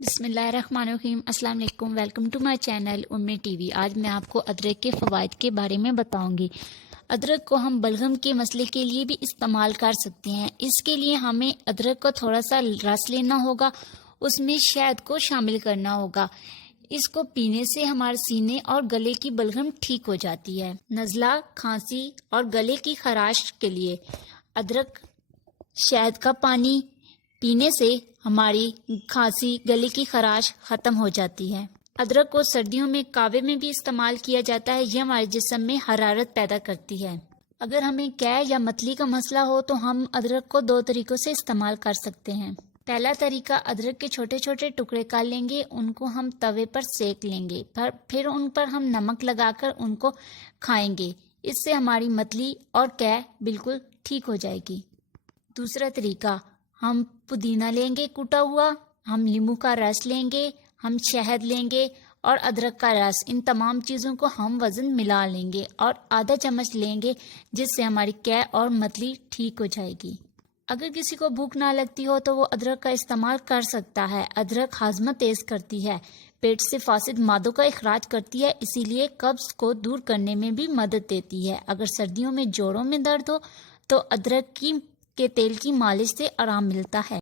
بسم اللہ الرحمن الرحیم۔ السلام علیکم، ویلکم ٹو مائی چینل امی ٹی وی۔ آج میں آپ کو ادرک کے فوائد کے بارے میں بتاؤں گی۔ ادرک کو ہم بلغم کے مسئلے کے لیے بھی استعمال کر سکتے ہیں۔ اس کے لیے ہمیں ادرک کو تھوڑا سا رس لینا ہوگا، اس میں شہد کو شامل کرنا ہوگا۔ اس کو پینے سے ہمارے سینے اور گلے کی بلغم ٹھیک ہو جاتی ہے۔ نزلہ، کھانسی اور گلے کی خراش کے لیے ادرک شہد کا پانی پینے سے ہماری کھانسی، گلے کی خراش ختم ہو جاتی ہے۔ ادرک کو سردیوں میں کعوے میں بھی استعمال کیا جاتا ہے۔ یہ ہمارے جسم میں حرارت پیدا کرتی ہے۔ اگر ہمیں قے یا متلی کا مسئلہ ہو تو ہم ادرک کو 2 طریقوں سے استعمال کر سکتے ہیں۔ پہلا طریقہ، ادرک کے چھوٹے چھوٹے ٹکڑے کر لیں گے، ان کو ہم توے پر سیک لیں گے، پھر ان پر ہم نمک لگا کر ان کو کھائیں گے۔ اس سے ہماری متلی اور قے بالکل ٹھیک ہو جائے گی۔ دوسرا طریقہ، ہم پودینہ لیں گے کوٹا ہوا، ہم لیموں کا رس لیں گے، ہم شہد لیں گے اور ادرک کا رس، ان تمام چیزوں کو ہم وزن ملا لیں گے اور آدھا چمچ لیں گے، جس سے ہماری قے اور متلی ٹھیک ہو جائے گی۔ اگر کسی کو بھوک نہ لگتی ہو تو وہ ادرک کا استعمال کر سکتا ہے۔ ادرک ہاضمہ تیز کرتی ہے، پیٹ سے فاسد مادوں کا اخراج کرتی ہے، اسی لیے قبض کو دور کرنے میں بھی مدد دیتی ہے۔ اگر سردیوں میں جوڑوں میں درد ہو تو ادرک کے تیل کی مالش سے آرام ملتا ہے۔